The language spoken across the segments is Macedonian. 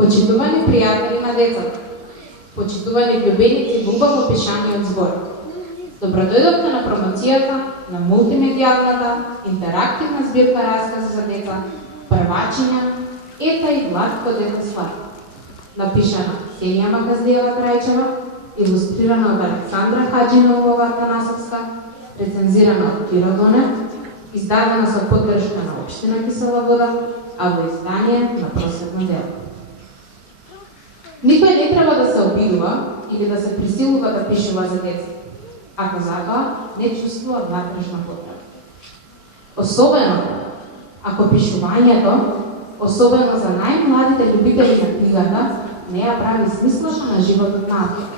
Почитувани пријатели на децата, почитувани љубеници во убаво пишаниот збор, добродојдовте на промоцијата на мултимедијалната интерактивна збирка раскази за деца Првачиња, Ета и Владко дете свај, напишана Ксенија Маказдиева Трајчева, илустрирана од Александра Хаджинова Атанасовска, рецензирана од Киро Донев, издадена со поддршка на Општина Кисела Вода, а во издание на Просветно дело. Никој не треба да се обидува или да се присилува да пишува за деца, ако затоа не чувствува внатрешна потреба. Особено ако пишувањето, особено за најмладите љубители на книгата, не ја прави смислоша на животот на автор.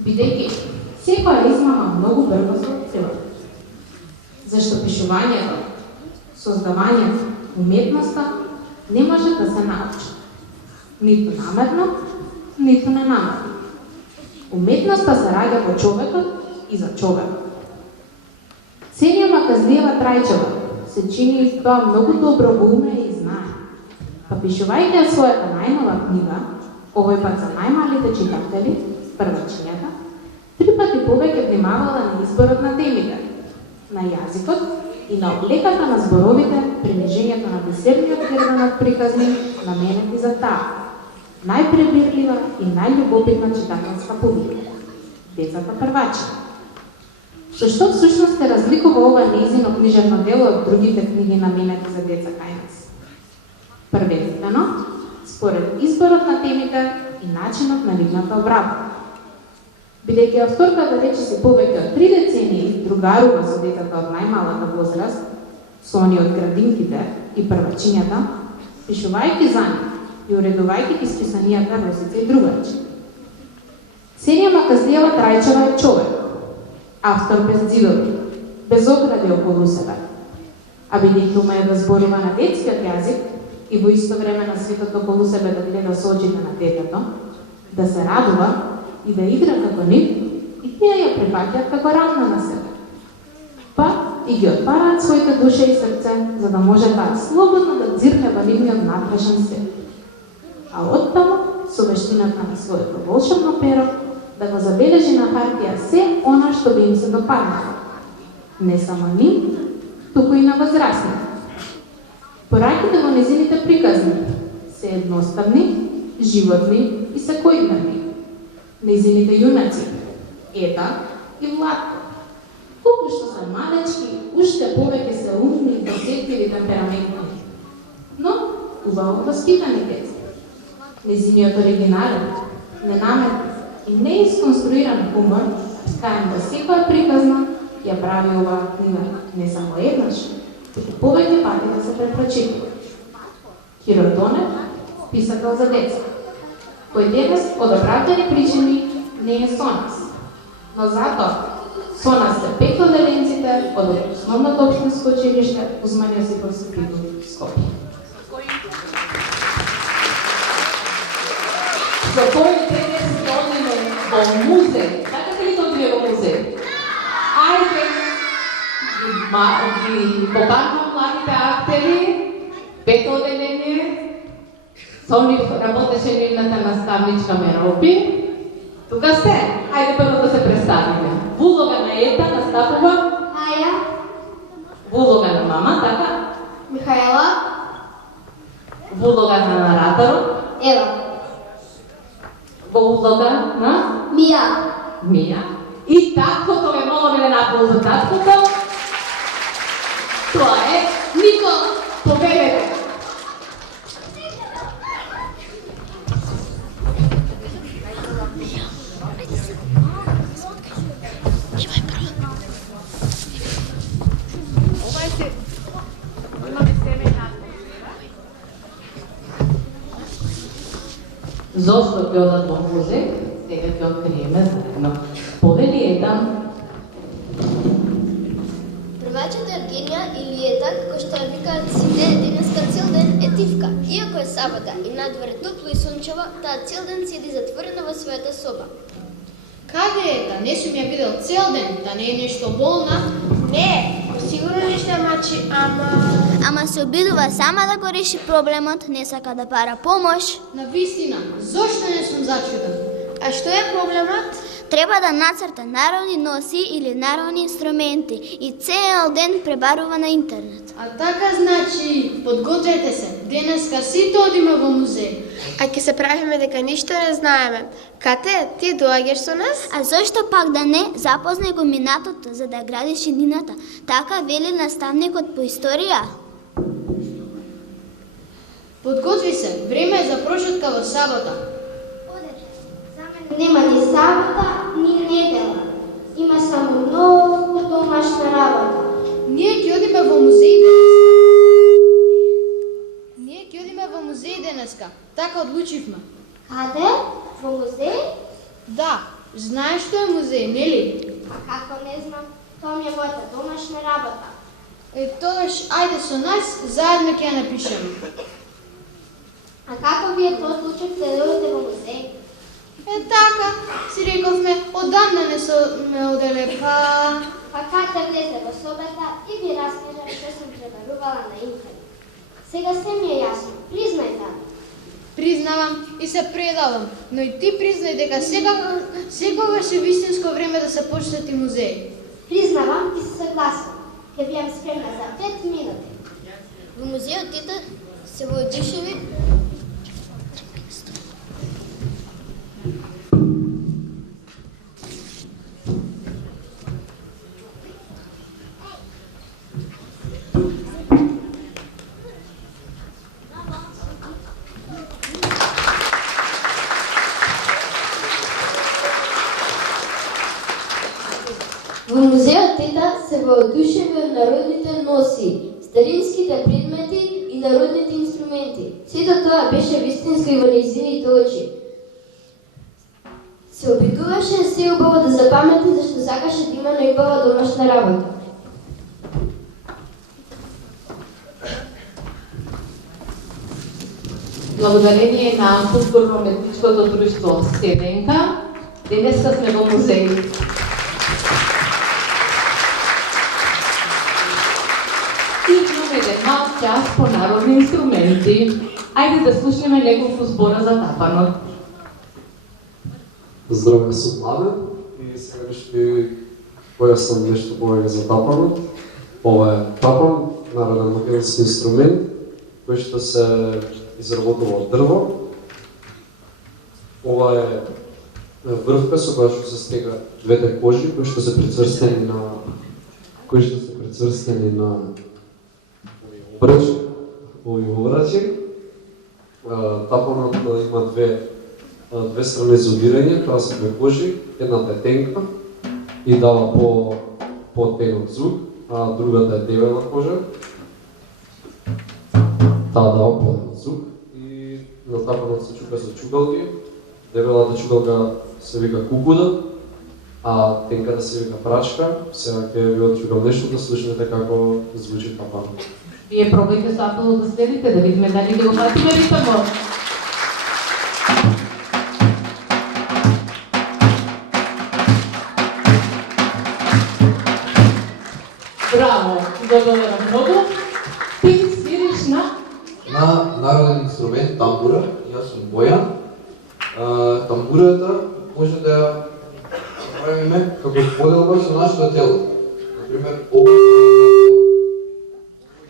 Бидејќи секоја измама многу брзо се открива. Зашто пишувањето, создавањето, уметноста не може да се научи. Ниту намерно, ниту ненамерно. Уметноста се раѓа во човекот и за човекот. Ксенија Маказдиева Трајчева се чини тоа многу добро во уме и знае. Па пишувајќи својата најнова книга, овој пат за најмалите читатели, Првачињата, 3 пати повеќе внимавала на изборот на темите, на јазикот и на облеката на зборовите, принижењето на бисерниот герданот приказни, наменети за таа најпребирлива и најљубопитна читателска публика – децата првачи. Со што всушност се разликува ова нејзино книжевно дело од другите книги наменети за деца кај нас? Првенствено, според изборот на темите и начинот на нивната обработка. Бидејќи авторката вече се повеќе од 3 децении другарува со децата од најмалата возраст, со они од градинките и првачињата, пишувајќи за нив и уредувајќи исписанијата Росица и другарче. Ксенија Маказдиева Трајчева е човек, автор без ѕидови, без огради околу себе. А бидејќи умее да зборува на детскиот јазик и во исто време на светот околу себе да гледа со очите на детето, да се радува и да игра како нив, и тие ја прифаќаат како равна на себе. Па и ги отвараат своите душе и срце, за да може таа слободно да дзирне во нивниот натрешен свет. А оттаму, со вештината на своето волшебно перо, да го забележи на хартија се она што би им се допаднало. Не само нив, туку и на возрастните. Порајките во незините приказни се едноставни, животни и секојдневни. Незините јунаци, Еда и Владко, колку што се малечки, уште повеќе се умни, досетливи и темпераментни. Но, убаво воспитани деца. Незиниот оригинален, ненаменен и неисконструиран хумор, каем во секоја приказна, ја прави оваа книга не само еднаш, туку повеќе пати да се препрочитува. Киро Донев, писател за деца, кој денес од оправдани причини не е со нас, но затоа со нас се пеклоделенците од основното општинско училиште Кузман Јосиповски Придон, Скопје. За кој денес ќе одиме во музеј. Сакате ли да одиме во музеј? Ајде, ги поканувам младите актери, пето оделение, со нив работеше нивната наставничка Меропи. Тука сте, ајде прво да се представиме. Во улога на Ета наставува Маја, во улога на мама, така? Михаела, Во улога на нараторот, Ева, во улога на Мија, Мија. И таткото е моламе да направо за таткото. Тоа е Никола. Победете! Зошто ќе одат во музеј? Сега ќе откриеме заедно. Повели Еда. Првачето Евгенија или Еда, кој што ја викаат сите, денеска цел ден е тивка. Иако е сабота и надвор е топло и сончево, таа цел ден седи затворена во својата соба. Каде е та? Не сум ја видел цел ден, да не е нешто болна? не, сигурно нешто мачи, Ама се обидува сама да го реши проблемот, не сака да бара помош. Навистина, зошто не сум зачуден? А што е проблемот? Треба да нацрта народни носи или народни инструменти и цел ден пребарува на интернет. А така значи, подгответе се, денеска сите одиме во музеј. А ќе се правиме дека ништо не знаеме. Кате, ти доаѓаш со нас? А зошто пак да не запознај го минатото за да градиш иднината? Така вели наставникот по историја. Подготви се, време е за прошетка во сабота. Нема ни сабота, ни недела. Има само многу домашна работа. Ние ќе одиме во музеј денеска. Така одлучивме. Каде? Во музеј? Да, знаеш што е музеј, нели? А како не знам, тоа ми е мојата домашна работа. Тогаш, ајде со нас, заедно ќе ја напишеме. А како вие тоа одлучивте да одите во музеј? Така, си рековме, одамна не сме оделе, Па Кате влезе во собата и ви раскажа што сум пребарувала на интернет. Сега се ми е јасно, признај тата. Признавам и се предавам, но и ти признај дека секогаш е вистинско време да се посети музеј. Признавам и се согласувам. Ќе бидам спремна за 5 минути. Во музејот Тета се воодушеви. Во музејот Тета се воодушеви од народните носи, старинските предмети и народните инструменти. Сето тоа беше вистинско и во нејзините очи. Се обидуваше се убаво да запамети зашто сакаше да има најубава домашна работа. Благодарение на културно-методичкото друштво Стеденка, денеска сме во музеј. Имаме еден мал час по народни инструменти. Ајде да слушнеме неколку збора за тапанот. Здраве, сум Младен и сега ще ви појаснам нешто повеќе за тапанот. Ова е тапан, народен македонски инструмент кој што се изработува од дрво. Ова е врвка со која што се стега двете кожи кои што се прицврстени на овој обрачи. Тапанот има две страни за удирање, тоа се две кожи, едната е тенка и дава по тенок звук, а другата е дебела кожа. Таа дава по звук и на тапанот се чука со чукалки. Дебелата чукалка се вика кукуда, а тенката се вика прачка. Сега ќе ви отчукам нешто да слушнете како звучи тапанот. Вие пробајте со Apple да следите, да видиме дали ги го фатиме ритмот. Браво, благодарам многу. Ти свириш на народен инструмент тамбура. Јас сум Бојан. Тамбурата може да ја правиме како поделба со нашето тело. Например, овој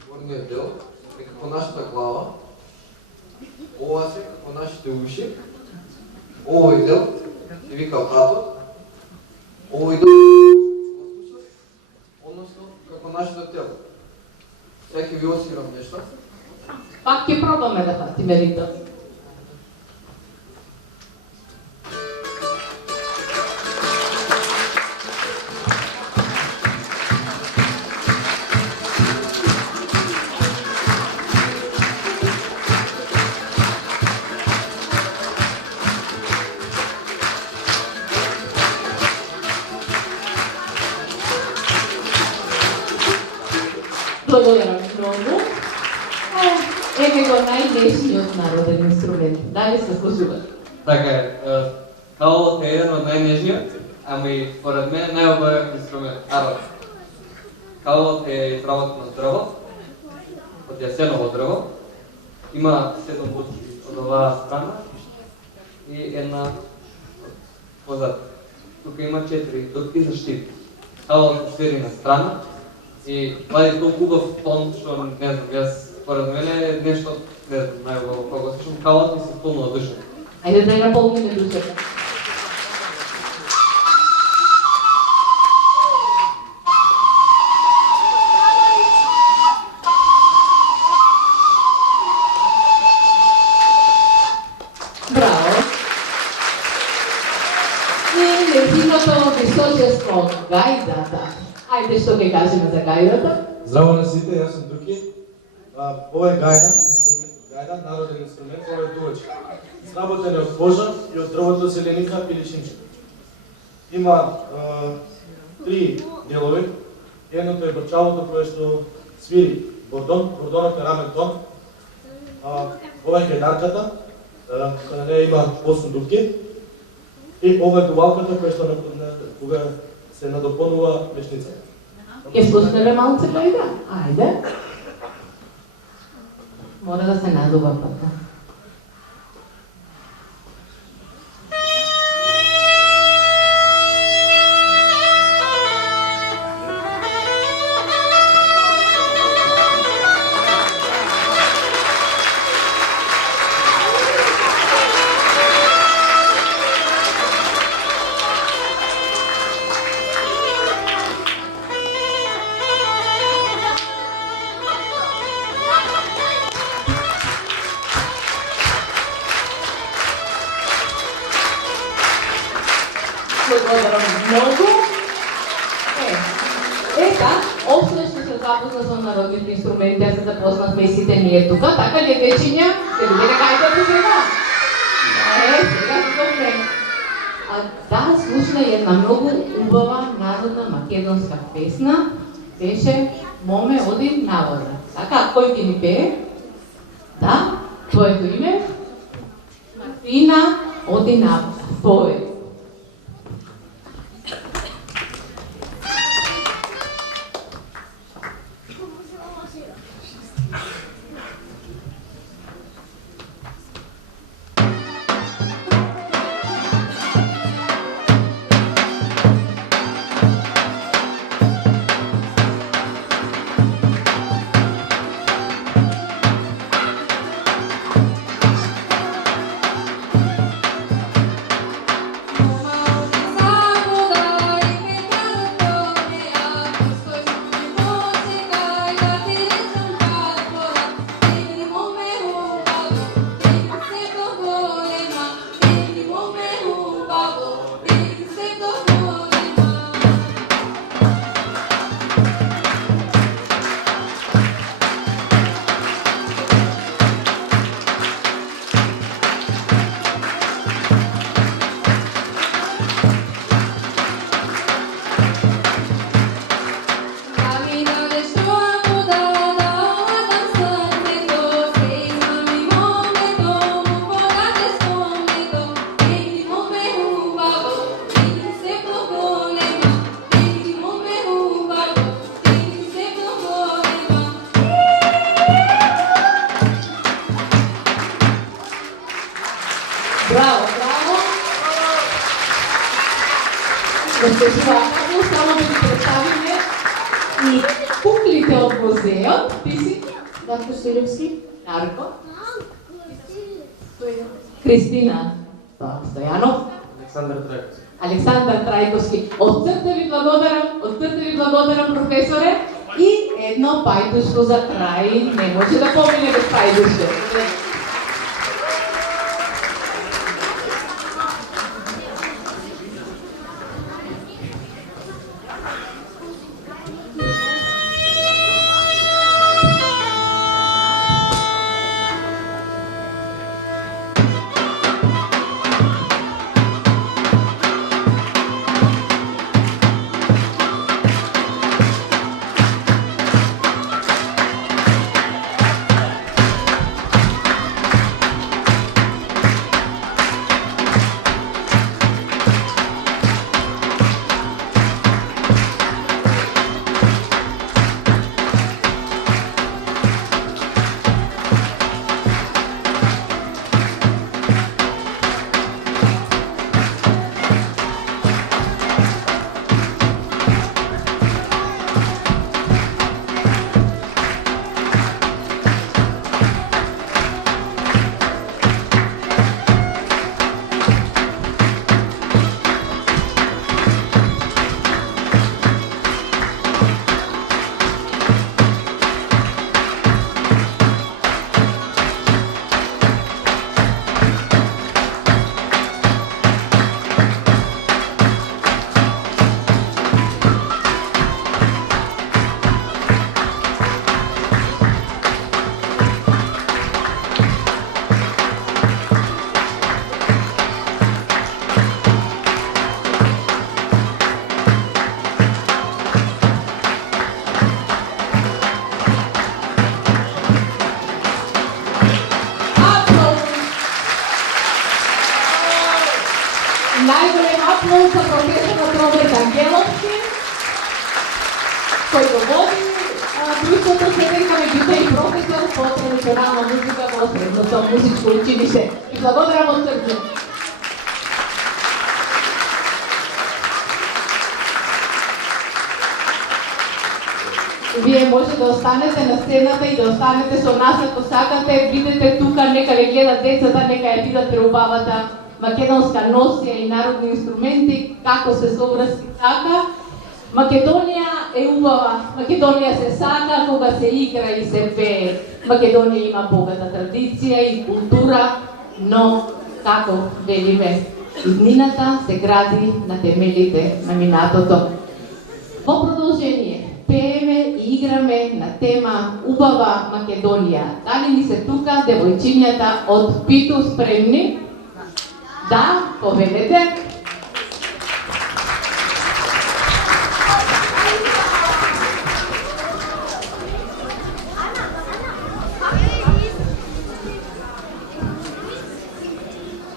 горниот дел е како нашата глава, ова се како нашите уши, овој дел се вика вратот, овој дел односно како нашето тело. Сега ќе ви осигурам нешто. пак ќе пробаме да фатиме ритмот. Благодарам многу. Еве го најнешниот народен инструмент. Дали се слушувате? Така е, каолот е еден од најнежниот, ама и според мене најобајав инструмент, арот. Каолот е изработен од дрво, од јасеново дрво. Има 7 бутки од оваа страна и една позад. Тука има 4 дутки за штип. Каолот се свири на страна и вади толку убав тон, што не знам, јас според мене е нешто, не знам, најубаво кога слушам каолот и се полно одушен. Ајде да ја наполниме душата. Браво! И нејзиното височество од гајдата. Ајде што ќе кажеме за гајдата? Здраво на сите, јас сум Дуки. Ова е гајда, народен инструмент, ова е дувач. Сработен е од кожа и од дрвото селеника или шинче. Има 3 делови. Едното е брчалото кое што свири бордон, бордонот е рамен тон. Ова е гајдарката, на неја има 8 дупки. И ова е дувалката која што кога се надополнува мешница. Ќе слушнеме малце гајда? Ајде. Мора да се надува пата. Благодарам многу. Ета, општо што се запозна со народните инструменти, ја се запознавме и сите ние тука, така ли вечиња? Ќе видите кај сега? Сега добре. Да, слушна една многу убава народна македонска песна, беше Моме оди на вода. Така, кој ќе ни пее? Да, твоето име? Мартина оди на вода. Повеќе. кажува како само да ги представиме и куклите од музеот. Ти си? Дарко Стојовски? Дарко? Кристина Стојанов? Александар Трајковски. Александар Трајковски. Од срце ви благодарам, професоре. И едно пајдушко за крај, не може да помине без пајдушко. Најголем аплауз за професорот Роберт Ангеловски, кој го води друштвото Седенка, меѓутоа и професор по традиционална музика во Средното музичко училиште. И благодарам од срце. Вие може да останете на сцената и да останете со нас ако сакате. Видете тука, нека ве гледат децата, нека ја видат преубавата македонска носија и народни инструменти, како се собраски така. Македонија е убава, Македонија се сака кога се игра и се пее. Македонија има богата традиција и култура, но, како велиме, иднината се гради на темелите на минатото. Во продолжение, пееме и играме на тема Убава Македонија. Дали ни се тука девојчињата од Питу спремни? Да, повелете.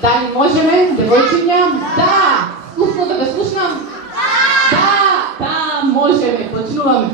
Дали можеме, девојчиња? Да! Вкусно да ве слушнам? Да, можеме, почнуваме.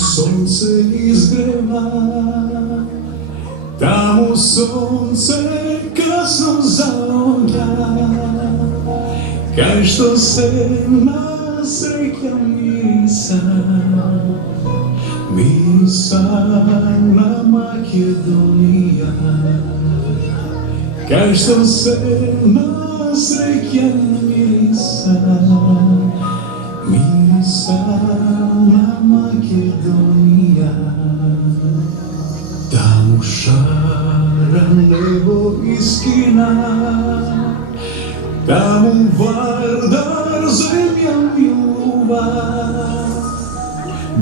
Сонце изгрева, таму сонце късно заоѓа, кај што се насреќа мириса, мириса на Македонија, кај што се насреќа мириса, мириса на Македонија. Таму шара небо искина, таму Вардар земја милува,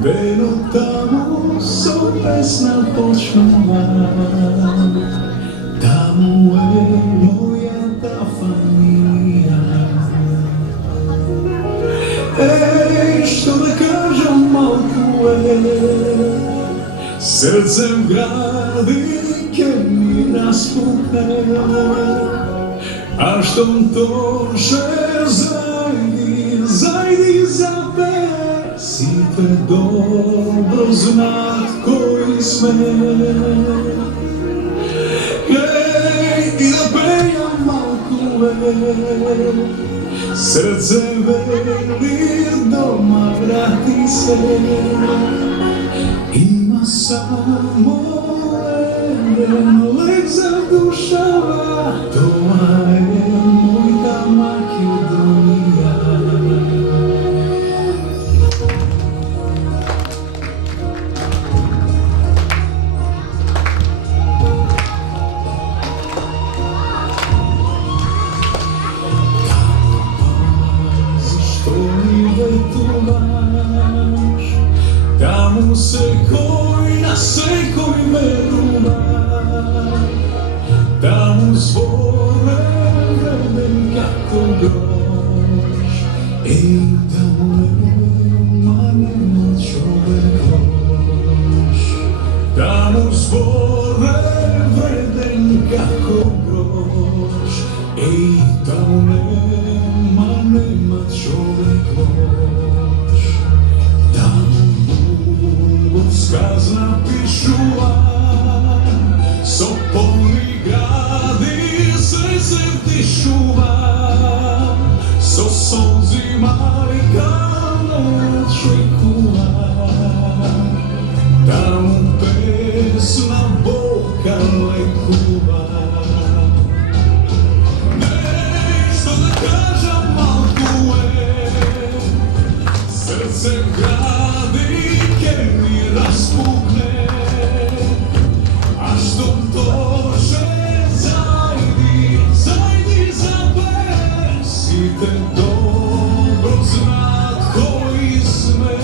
бено таму со песна почнува. Таму е мојата фамилија. Еј, што да кажам, малку е, срце в гради ќе ми распухне. А штом тоше зајди, зајди запе, сите добро знаат кои сме. Ей, и да пејам малку е, срце вели дома врати се. Има само еден лек за душава, тоа е мојта Македонија. Зашто ми ветуваш? Таму секој на секој верува. Таму зборе вреден како грош. Еј, таму нема човек лош. Таму зборе вреден како грош. Еј, таму нема човек лош. Сказна пишува, со полни гради срце вдишува, со солзи мајка не очекува. Таму песна болка лекува. Нешто да кажам, малку е, срце гради ќе ми распухне. А штом тоше зајди, зајди запе, сите добро знаат кои сме.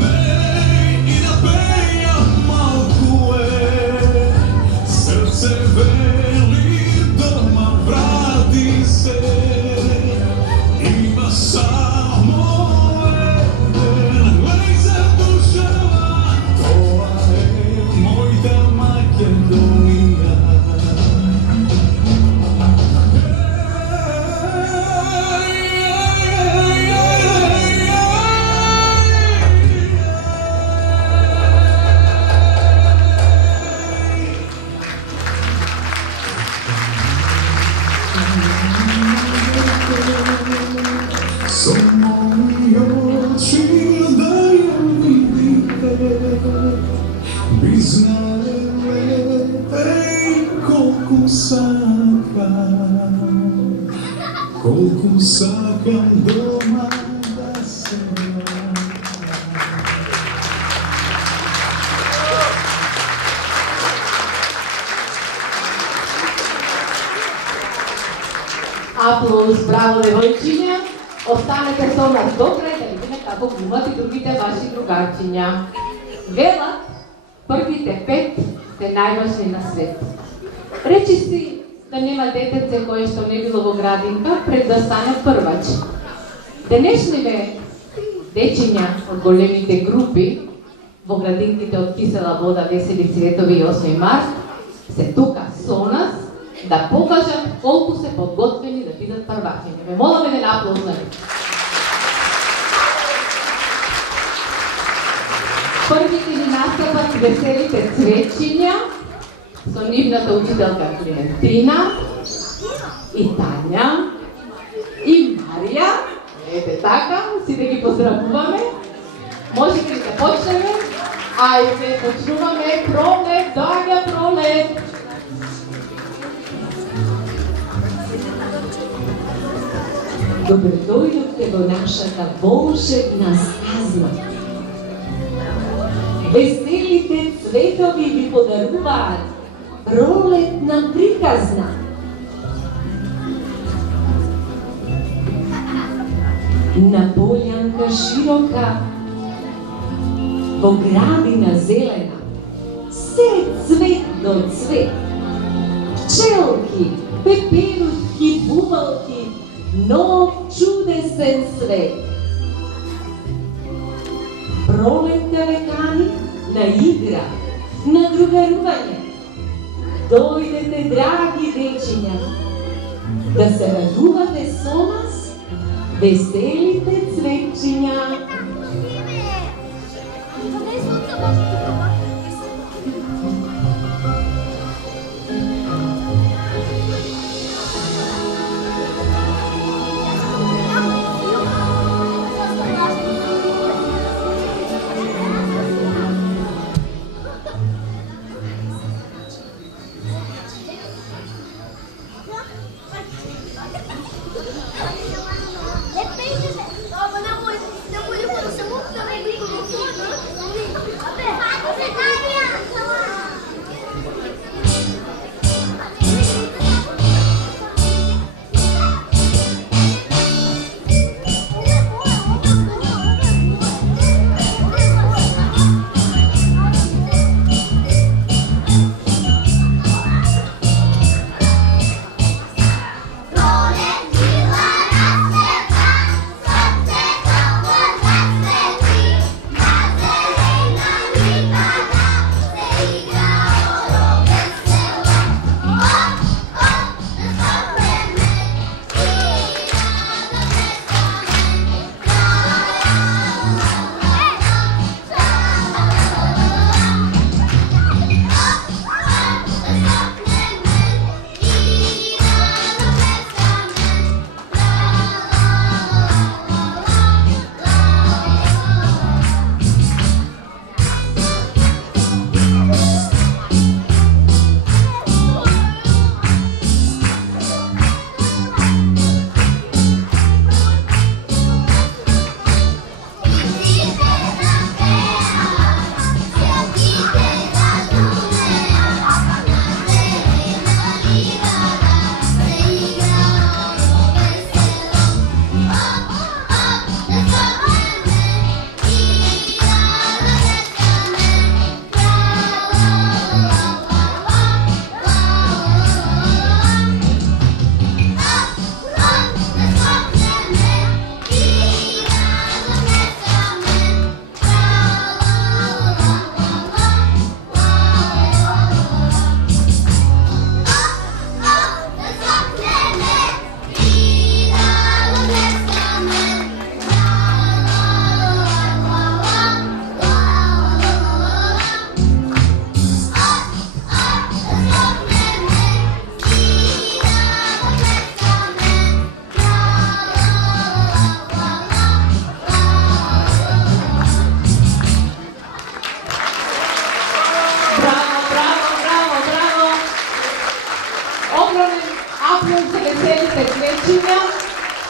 Неј и да пејам малку е, срце вели дома врати се. Има само еден лек за душава, тоа е мојта Македонија. Со мои очи да ја видите, би знаеле, еј, колку сакам дома да се вратам. Аплауз, браво, девојчиња. Останете со нас до крај да видиме како глумат и другите ваши другарчиња. Велат, првите 5 се најважни на свет. Речи си да нема детеце кое што не било во градинка пред да стане првач. Денешниве дечиња од големите групи во градинките од Кисела вода, Весели цветови и 8 март се тука со нас да покажат колку се подготвени да бидат првакиња. Ме молам еден аплауз на нив. Првите ни настапат Веселите цветчиња со нивната учителка Клементина и Тања и Марија. Ете така, сите ги поздравуваме. Можете ли да почнеме? Ајде, почнуваме. Пролет, доаѓа пролет. Добре дојдовте во нашата волшебна сказна. Веселите цветови ви подаруваат пролетна приказна. На полјанка широка, во градина зелена, се цвет до цвет. Пчелки, пеперутки, бубалки, нов чудесен свет. Пролетта ве кани на игра, на другарување. Дојдете, драги дечиња, да се радувате со нас, веселите цветчиња.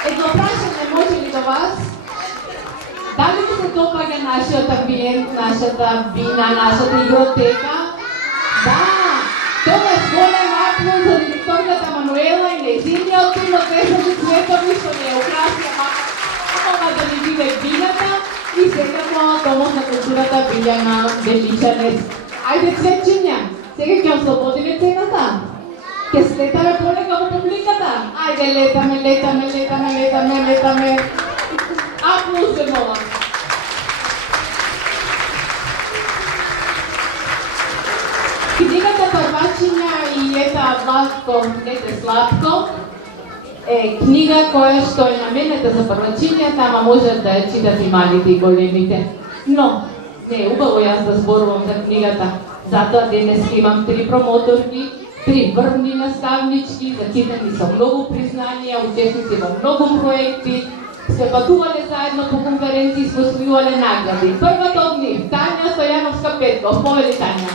Едно прашање може ли до вас? Дали ви се допаѓа нашиот амбиент, нашата бина, нашата игротека? Да! Тоа е голем аплауз за директорката Мануела и нејзиниот тим од Весели Цветови што не украсија мама да ни биде бината и секако Домот на културата Билјана Величанец. Ајде цветчиња, сега ќе ослободиме цената. Ке слетаме полека во публиката. Ајде, летаме, летаме, летаме, летаме, летаме. Аплауз се молам. Книгата Првачиња и ета Влатко, ете Слатко е книга која што е наменета за првачињата, ама можат да ја читат и малите и големите. Но, не е убаво јас да зборувам за книгата, затоа денес имам 3 промоторки, 3 врвни наставнички, зачитани со многу признанија, учесници во многу проекти, се патувале заедно по конференции, сме освојувале награди. Првата од нив, Тања Стојановска Петков. Повели Тања.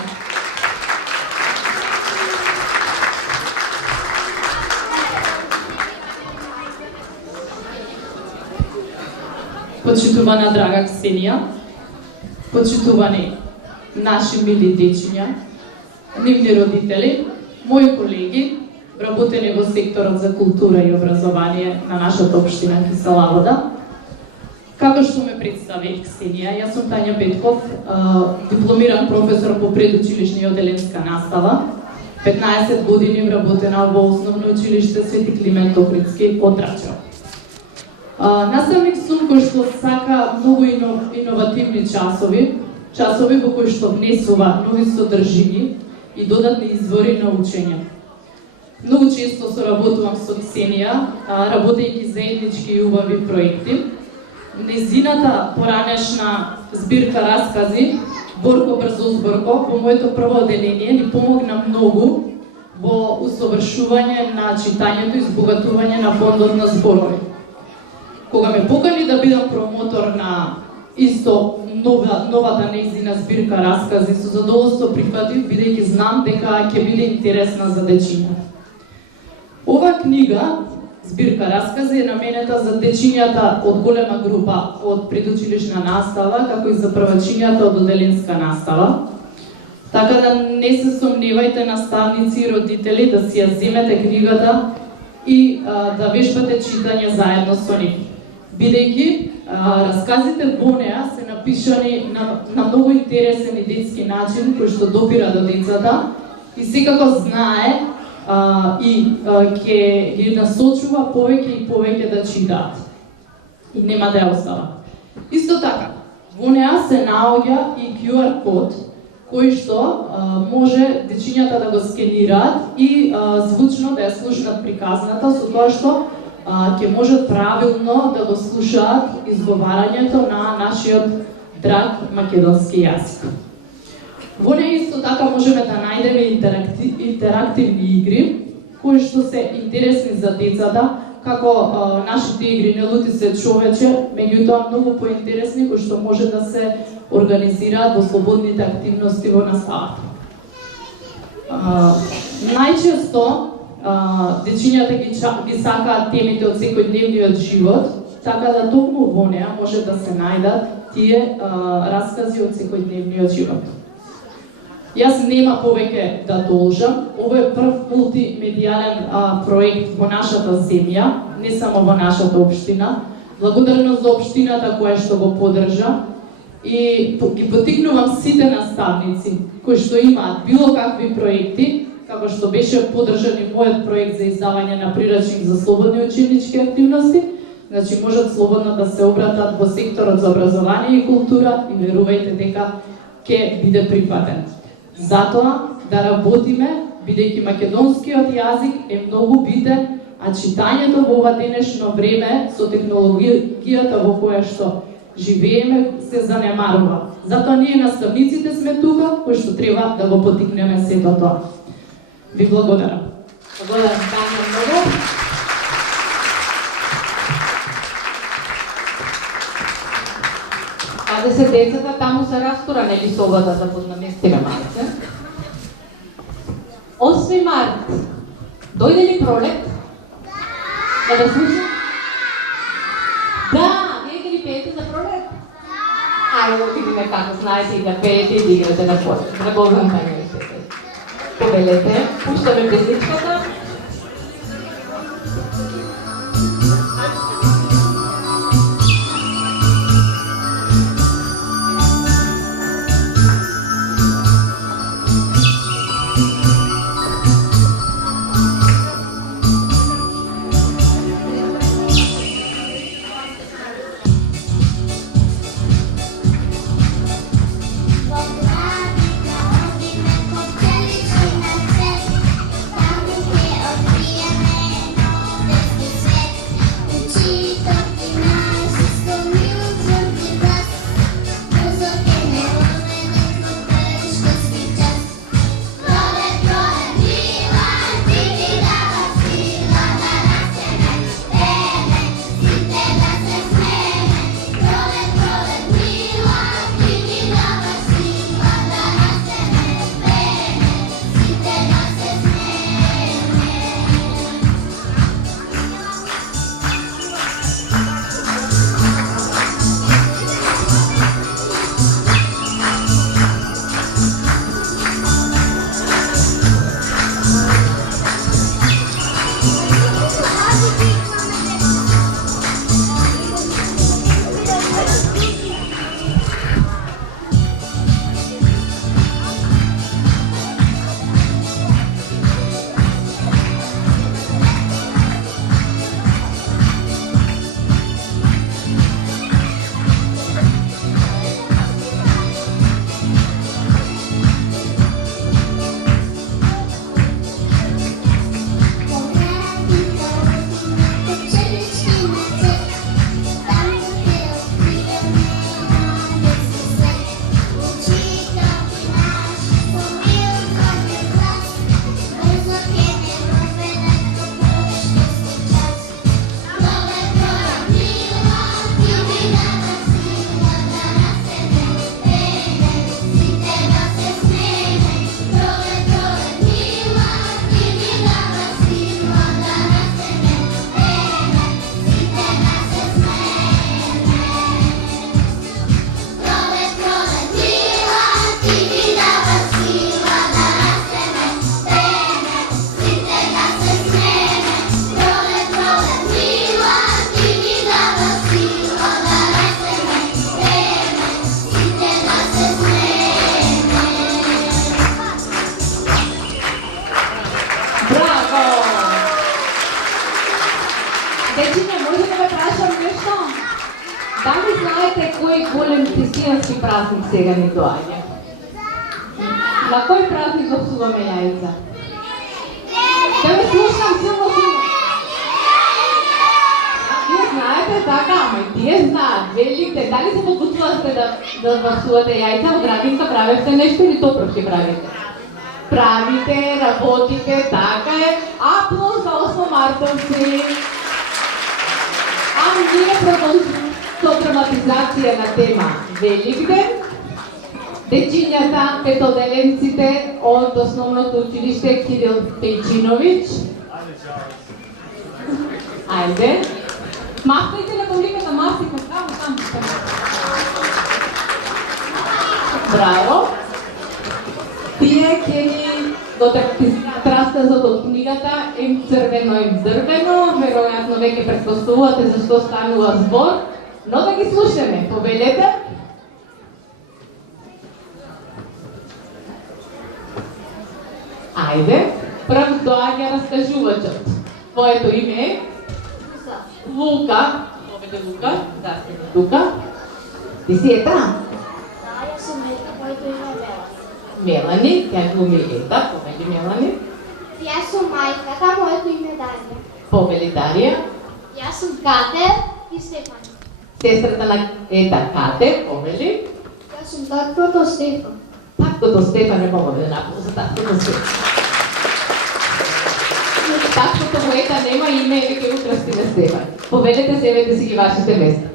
Почитувана драга Ксенија, почитувани наши мили дечиња, нивни родители, мои колеги, работени во секторот за култура и образование на нашата општина Киселавода. Како што ме представи Ксенија, јас сум Тања Петков, дипломиран професор по предучилишна и оделенска настава. 15 години вработена во Основно училиште Свети Климент Охридски од Рача. Наставник сум кој што сака многу иновативни часови во кои што внесува нови содржини и додатни извори на учење. Многу често соработувам со Ксенија, работејќи заеднички и убави проекти. Незината поранешна збирка раскази Борко брзо зборко во моето прво одделение ни помогна многу во усовршување на читањето и збогатување на фондот на зборови. Кога ме покани да бидам промотор на исто новата незина збирка раскази, со задоволство прифатив, бидејќи знам дека ќе биде интересна за дечиња. Ова книга, збирка раскази, е наменета за дечињата од голема група од предучилишна настава, како и за првачињата од оделенска настава. Така да не се сомневајте, наставници и родители, да си ја земете книгата и да вежбате читање заедно со нив. Бидејќи расказите во неа се напишани на многу интересен и детски начин, кој што допира до децата и секако знае и ќе ги насочува повеќе и повеќе да читаат. И нема да ја остава. Исто така, во неа се наоѓа и QR код, кој што може дечињата да го скенираат и звучно да ја слушнат приказната, со тоа што ќе можат правилно да го слушаат изговарањето на нашиот драг македонски јазик. Во неа исто така можеме да најдеме интерактивни игри, кои што се интересни за децата, како нашите игри Не лути се човече, меѓутоа многу поинтересни, кои што може да се организираат во слободните активности во наставата. Најчесто дечињата ги сакаат темите од секојдневниот живот, така да токму во неа може да се најдат тие раскази од секојдневниот живот. Јас нема повеќе да должам. Ово е прв мултимедијален проект во нашата земја, не само во нашата општина. Благодарност за општината која што го поддржа и ги поттикнувам сите наставници кои што имаат било какви проекти, како што беше поддржан и мојот проект за издавање на прирачник за слободни ученички активности, значи можат слободно да се обратат во секторот за образование и култура и верувајте дека ќе биде прифатен. Затоа да работиме, бидејќи македонскиот јазик е многу битен, а читањето во ова денешно време со технологијата во која што живееме се занемарува. Затоа ние наставниците сме тука, кои што треба да го поттикнеме сето тоа. Ви благодарам. Благодарам Тања многу. Каде се децата, таму се растура, нели собата да поднаместиме малце. 8 март. Дојде ли пролет? Да да слушам? Да, вие ги ли пеете за пролет? Ајде да видиме како знаете и да пеете и да играте на пролет. Да благодарам Тања и сете. Побелете, пуштаме песничката. Thank you. може да ме прашам нешто? Дали знаете кој голем христијански празник сега ни доаѓа? На кој празник опсуваме јајца? Да ме слушам силно. Вие знаете, така, ама и тие знаат. Великте, дали се подготвувате да опсувате јајца? Во градинка правевте нешто или топро ќе правите? Правите, работите, така е. Аплауз за 8 мартовци. А ние продолжуваме со драматизација на тема Великден. Дечињата, петоделенците од основното училиште Кирил Пејчиновиќ. Ајде. Махнете на публиката, махнете само там. Браво. Тие ќе ни дотактизираат растезот од книгата Ем црвено, ем дрвено. Веројатно веќе претпоставувате за што станува збор, но да ги слушаме. Повелете. Ајде, прв доаѓа раскажувачот. Твоето име е? Лука. Поведе Лука. Да, си Лука. Ти си Ета? Да, јас сум Ета, моето име е Мелани. Мелани, тя глуми Ета. Поведе Мелани. Јас сум мајката, моето име е Дарија. Повели Дарија. Јас сум Кате и Стефани. Сестрата на Ета Кате. Повели. Јас сум таткото Стефан. Таткото Стефан е помогле напол за таткото Стефан. Таткото му Ета нема име или ќе го крстиме Стефан. Повелете, земете си ги вашите места.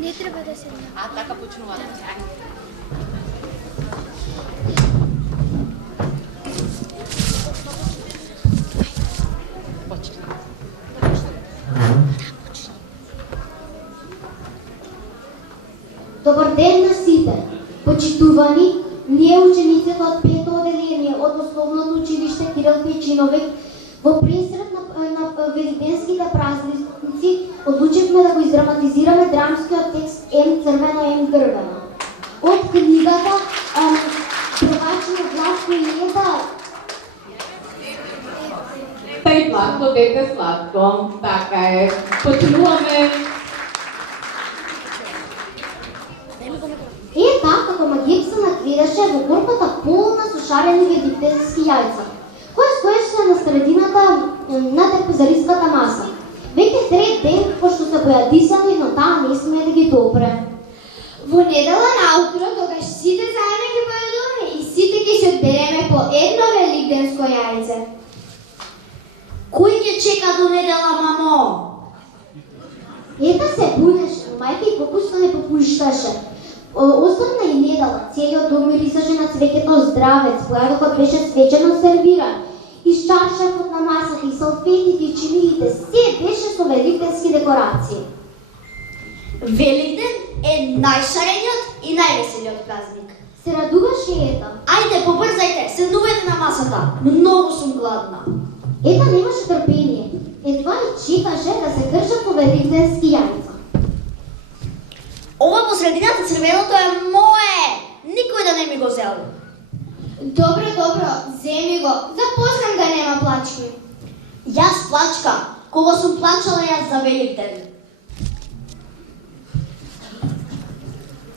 Не треба да се... А, така почнувате. Добар ден на сите! Почитувани, ние учениците од пето оделение од основното училиште Кирил Пејчиновиќ во пресрет на великденските празници одлучивме да го издраматизираме драмскиот текст Ем црвено, ем дрвено. Од книгата Првачниот глас кој Ета. Тај платко, дете сладко. Така е. Почнуваме. Ета, како магица надгледаше во корпата полна со шарени великденски јајца, која стоеше на средината на трапезариската маса. Веќе трет ден, пошто се појадисани, но таа не смее да ги допре. Во недела наутро, тогаш сите заедно ќе појадуваме и сите ќе се одбереме по едно великденско јајце. Кој ќе чека до недела, мамо? Ета се будеше, но мајка и попусно не попушташе. Останна и недела, целиот дом мирисаше на цвеќето здравец, појадокот беше свечено сервиран. И чаршафот на масата, и салфетите, и чиниите, се беше со великденски декорации. Великден е најшарениот и највеселиот празник. Се радуваше Ета. Ајде, побрзајте, седнувајте на масата. Многу сум гладна. Ета немаше трпение. Едва и чекаше да се кршат по великденски јајца. Ова во средината црвеното е мое! Никој да не ми го зел. Добро, земи го. Запознам да нема плачки. Јас плачка, кога сум плачала јас за Великден.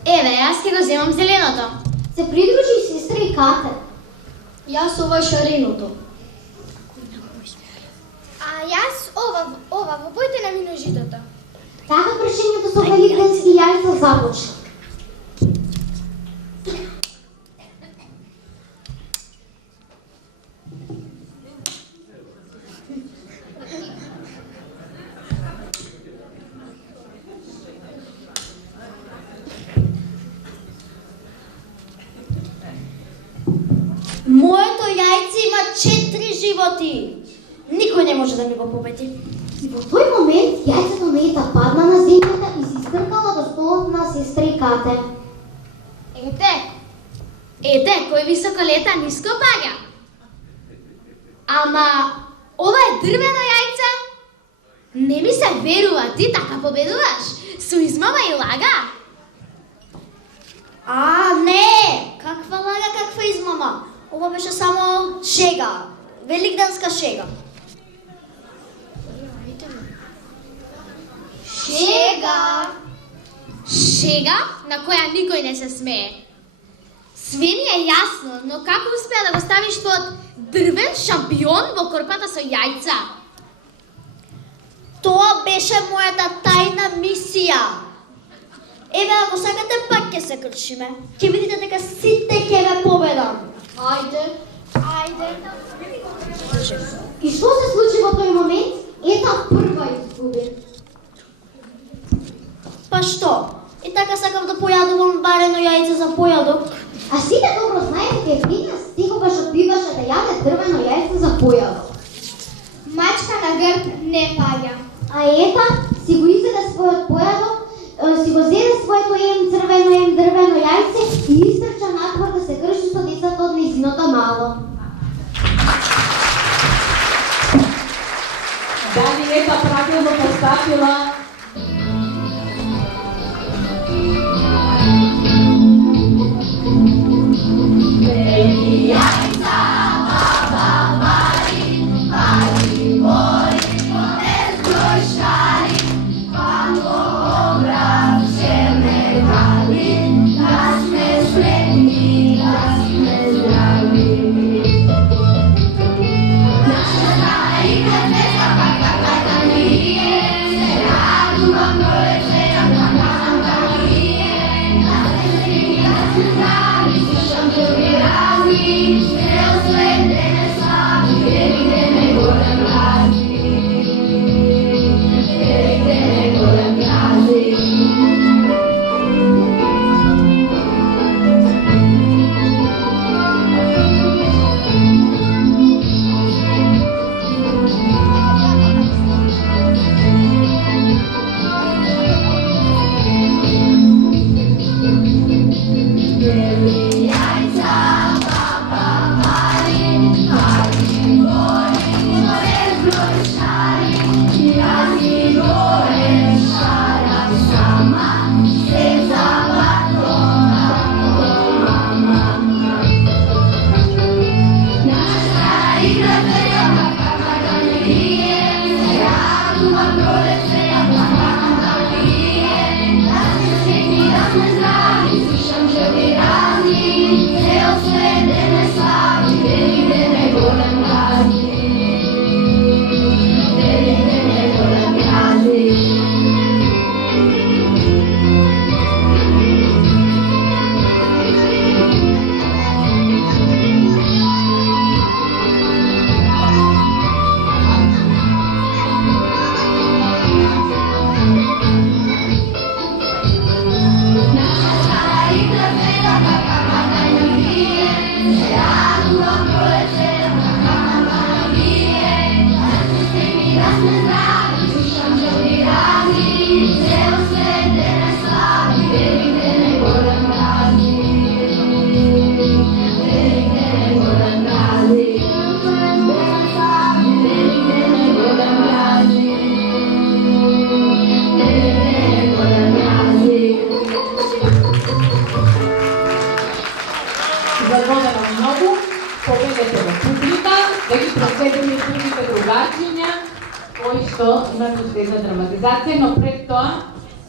Еве, јас ќе го земам зеленото. Се придружи и сестра и Кате. Јас ова шареното. А јас ова во боите на миножитото. Така кршењето со великденски јајца започна. Моето јајце има 4 животи. Никој не може да ми го победи. Во тој момент јајцето на Ета падна на земјата и се искркала до столот на сестра и Кате. Ете, кој високо лета, ниско паѓа. Ама, ова е дрвено јајце? Не ми се верува, ти така победуваш. Со А, не! Каква лага, каква измама. Ова беше само шега. Великденска шега. Шега! Шега на која никој не се смее. Све ми е јасно, но како успеа да го ставиш под дрвен шампион во корпата со јајца? Тоа беше мојата тајна мисија. Еве, ако сакате пак ќе се кршиме. Ќе видите дека сите ќе ве победам. Ајде, ајде. И што се случи во тој момент? Ета прва изгуби. Па што? И така сакав да појадувам варено јајце за појадок. А сите добро знаете дека при нас секогаш отбиваше да јаде дрвено јајце за појадок. Мачка на грб не паѓа. А ета, си го изеде својот појадок, си го зеде своето црвено дрвено јајце и истрча надвор да се крши со децата од нејзиното мало. Дали Ета правилно поставила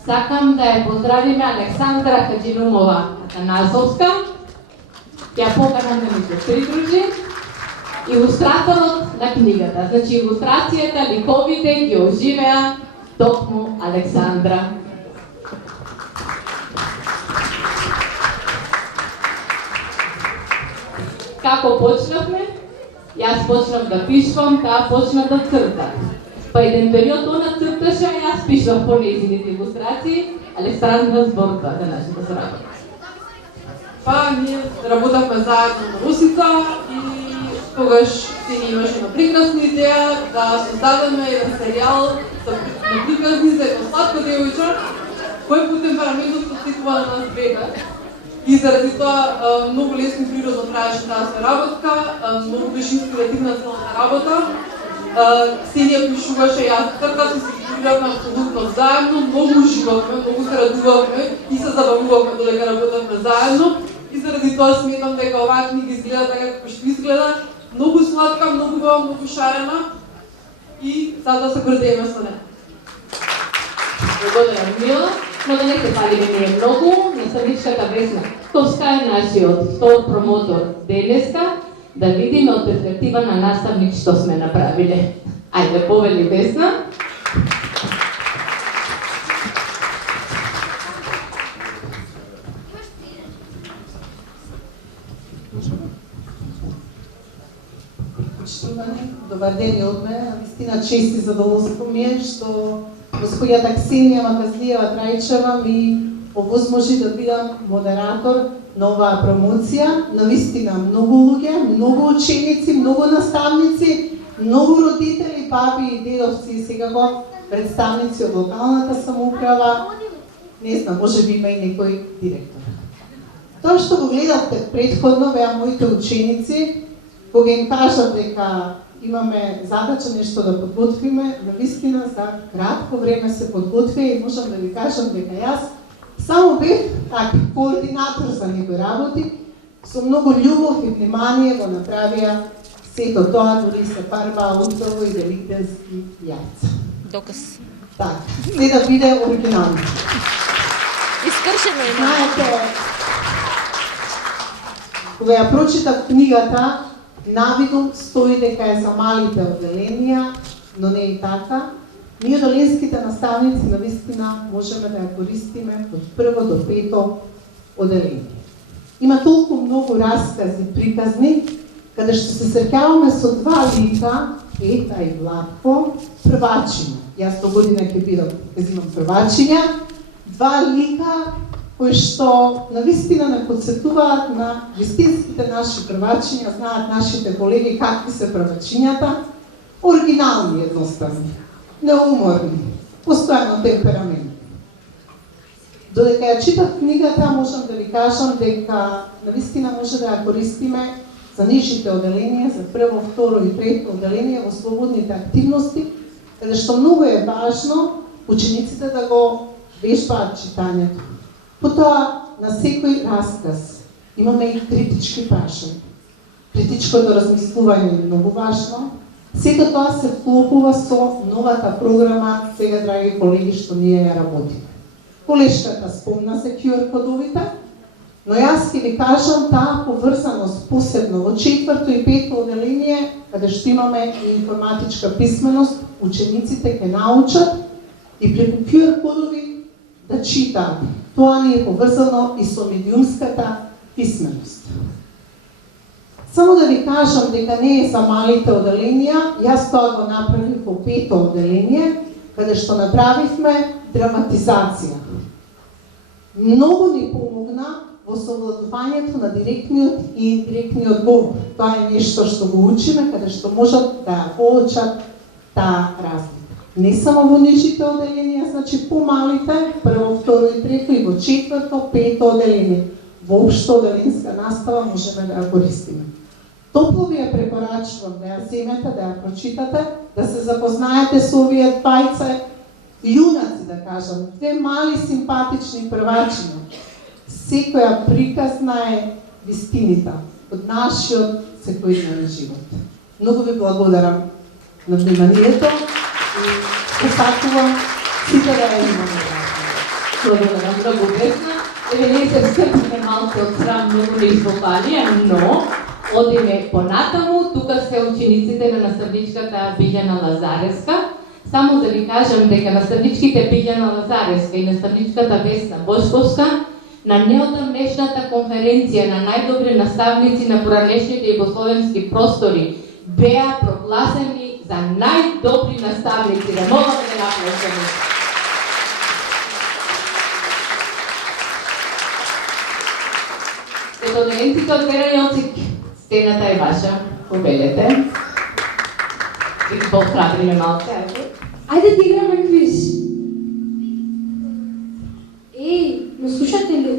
сакам да ја поздравиме Александра Хаджинумова Атанасовска, ќе ја поканам да ни се придружи, илустраторот на книгата. Значи илустрацијата, ликовите ги оживеа токму Александра. Како почнавме? Јас почнав да пишувам, таа почна да црта. Па еден период она црташе, а јас пишував по нејзините илустрации, Александра зборува за нашата соработа. Па ние работавме заедно на Русица и тогаш се имаше на прекрасна идеја да создадеме еден серијал на приказни за едно сладко девојче кој по темпераментот се сликува на нас двете. И заради тоа многу лесно и природно траеше таа соработка, многу беше инспиративна целата работа. Ксенија пишуваше, јас цртав, се инспириравме апсолутно заедно, многу уживавме, многу се радувавме и се забавувавме додека работевме заедно и заради тоа сметам дека оваа книга изгледа така како што изгледа, многу сладка, многу убава, многу шарена и затоа се гордееме со неа. Благодарам, Мила, но да не се палиме ние многу, наставничката Весна Товска е нашиот втор промотор денеска, да видиме од перспектива на наставник што сме направиле. Ајде, повели Весна. Почитувани, добар ден и од мене. Навистина чест и задоволство ми е што господјата Ксенија Маказлиева Трајчева ми овозможи да бидам модератор на оваа промоција. Навистина многу луѓе, многу ученици, многу наставници, многу родители, баби и дедовци и секако представници од локалната самоуправа, не знам, може би има и некој директор. Тоа што го гледавте претходно беа моите ученици, кога им кажат дека имаме задача нешто да подготвиме, навистина за кратко време се подготвија и можам да ви кажам дека јас само бев координатор за некои работи, со многу љубов и внимание го направија сето тоа, дори се фарба удово и великденски јајца. Доказ. Така, се да биде оригинално. Искршено има. Знаете, кога ја прочитав книгата, навидум стои дека е за малите одделенија, но не и така. Ние одделенските наставници навистина можеме да ја користиме од прво до пето одделение. Има толку многу раскази, приказни, каде што се среќаваме со два лика, Ета и Владко, првачиња. Јас до година ќе бидам, ќе зимам првачиња, два лика кои што навистина не подсетуваат на вистинските наши првачиња, знаат нашите колеги какви се првачињата, оригинални едноставни, неуморни, постојано темперамент. Додека ја читав книгата, можам да ви кажам дека навистина може да ја користиме за нишите одделенија, за прво, второ и трето одделение во слободните активности, каде што многу е важно учениците да го вежбаат читањето. Потоа, на секој расказ имаме и критички прашања. Критичкото размислување е многу важно. Сето тоа се вклопува со новата програма, сега, драги колеги, што ние ја работиме. Колешката спомна за QR-кодовите, но јас ќе ви кажам таа поврзаност посебно во четврто и пето одделение, каде што имаме и информатичка писменост, учениците ќе научат и преку QR-кодови да читаат. Тоа ни е поврзано и со медиумската писменост. Само да ви кажам дека не е за малите одделенија, јас тоа го направив во пето одделение, каде што направивме драматизација. Многу ни помогна во совладувањето на директниот и индиректниот говор. Тоа е нешто што го учиме, каде што можат да ја поочат таа разлика. Не само во нишите одделенија, значи помалите, прво, второ и трето, и во четврто, пето одделение. Воопшто одделенска настава можеме да ја користиме. Топло ви ја препорачувам да ја земете, да ја прочитате, да се запознаете со овие двајца јунаци, да кажам, две мали симпатични првачиња. Секоја приказна е вистинита од нашиот секојдневен живот. Многу ви благодарам на вниманието и посакувам сите да ја имаме. Благодарам многу, Весна. Еве, ние се скрпиме малку од срам, многу не испопалија, но одиме понатаму. Тука се учениците на наставничката Билјана Лазареска. Само да ви кажам дека наставничките Билјана Лазареска и наставничката Весна Бошковска на неодамнешната конференција на најдобри наставници на поранешните југословенски простори беа прогласени за најдобри наставници. Да можеме да наплачаме. Студентите од Верањоцик, стената е ваша, побелете. И ги поохрабриме малце. Ајде да играме квиз. Еј, ме слушате ли?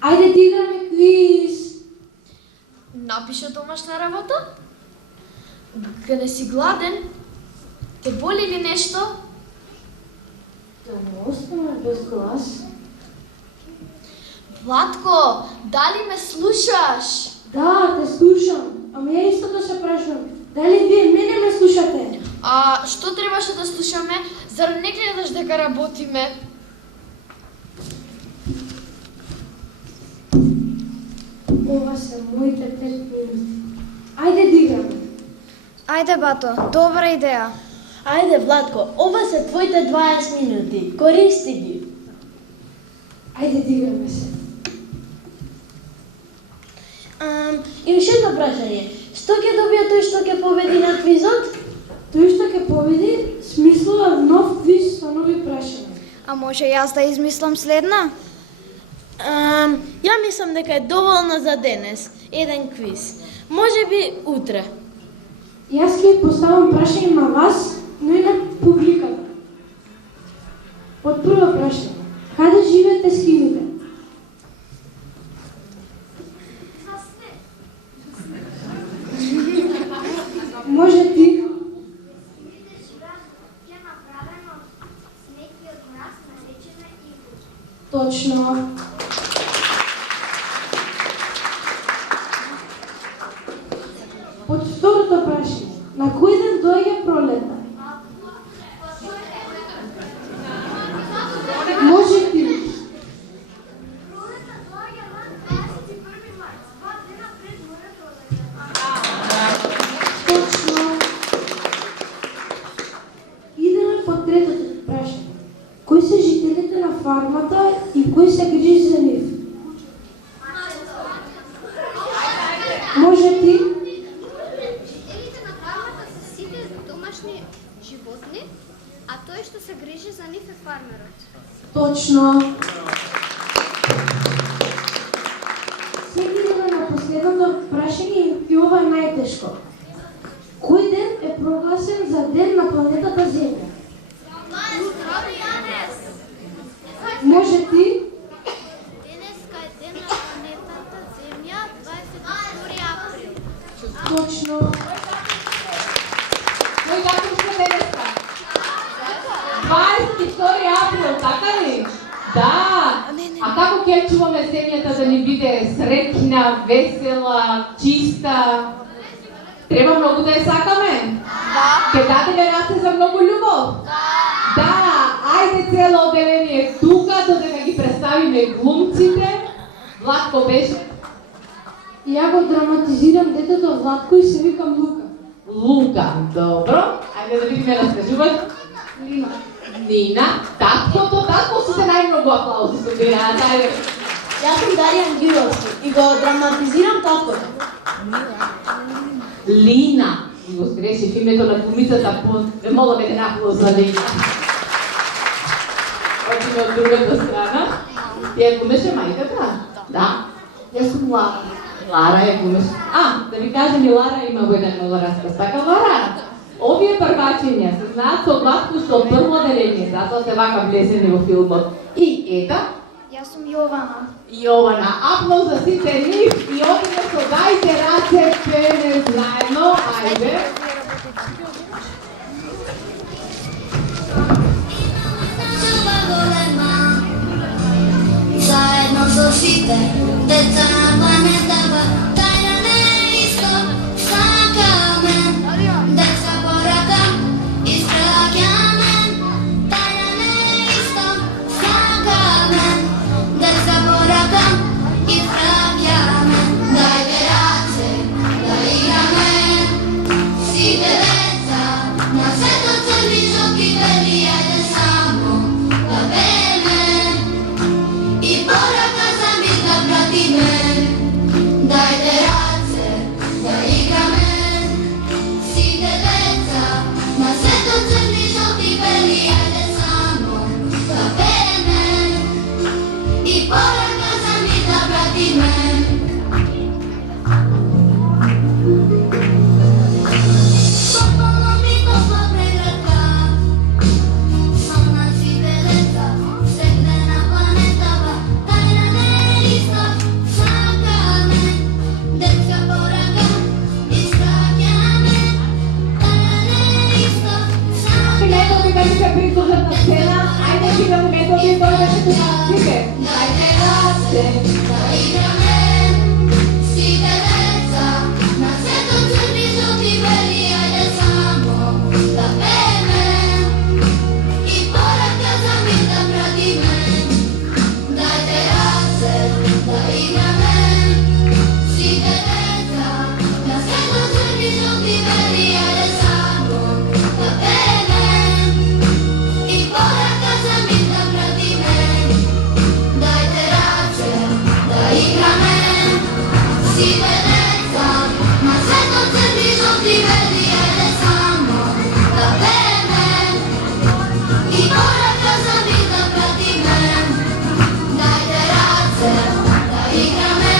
Ајде да играме квиз. Напиши домашна работа? Каде си гладен? Те боли ли нешто? Да не останаме без глас. Владко, дали ме слушаш? Да, те слушам. Ама ја истото се прашувам. Дали вие мене ме слушате? А што требаше да слушаме? Зар не гледаш дека работиме? Ова се моите 5 минути. Ајде да играме. Ајде, бато, добра идеја. Ајде, Владко, ова се твоите 20 минути. Користи ги. Ајде да играме се. И уште едно прашање. Што ќе добија тој што ќе победи на квизот? Тој што ќе победи смислува нов квиз со нови прашања. А може јас да измислам следна? Ја мислам дека е доволно за денес. Еден квиз. Може би утре. Јас ќе поставам прашање на вас, но и на публиката. Од прво прашање. Каде живеете скините? Може ти? Точно. Од второто прашање. На кој ден доаѓа пролета? Може ти? Точно. Идеме по третото прашање. Кои се жителите на фармата и кој се грижи за нив? Може ти? Жителите на фармата се сите домашни животни, а тој што се грижи за нив е фармерот. Точно. Сега идеме на последното прашање и ова е најтешко. Кој ден е прогласен за ден на планетата Земја? Може ти? Денеска е ден на планетата Земја, 22 април. Точно. Кој датум сме денеска? 22 април, така ли? Да. А како ќе чуваме земјата да ни биде среќна, весела, чиста? Треба многу да ја сакаме? Да. Ке дадеме раце за многу љубов? Да. Ајде цело одделение тука, додека ги представиме глумците. Владко беше? Ја го драматизирам детето Владко и се викам Лука. Лука, добро. Ајде да видиме раскажуваш. Лина. Лина, татко си се најмногу аплаузи собираат. Ајде. Јас сум Даријан Гировски и го драматизирам таткото. Лина. Го сгрешив името на глумицата, молам еден аплауз за Лина. Одиме од другата страна. Ти ја глумеше мајката? Да. Јас сум Лара. Лара ја глумеше. Да ви кажем и Лара има во еден нова расказ. Така, Лара? Овие првачиња се знаат со Владко што од прво одделение, затоа се вака влезени во филмот. И ета, Јас сум Јована. Јована, аплауз за сите нив и одиме со дајте раце пене заедно, ајде. Заедно со сите деца на планетава, тајна не исто сакаме. Деца порака испраќаме, тајна не исто сакаме. Деца порака испраќаме. Дајте раце да играме, сите деца на светот црни жолки бели, ајде само да пееме. И порака за мир да пратиме. Дајте раце да играме, сите деца на светот црни жолти бели, ајде само да пееме. И порака за мир да пратиме. Топла ми топла преградка, сонна си белеца, светлена планетава, тајна не исто сакаме. Детска порака испраќаме, тајна не исто сакаме. Методи да ни се прислужат на сцена, ајде ќе да методи дојдеше тука. Дајте раце се да играме. Сите деца на светот црни, жълти, бели, ајде само да пееме. И порака за мир да пратиме. Дайте раце да играме. Сите деца на светот црни, жълти, бели, ајде само да пееме. И порака за мир да пратиме. Дайте раце да играме. Сите деца на светот црни, жълти, бели, ајде само да пееме. И порака за мир да пратиме. Дайте раце да играме.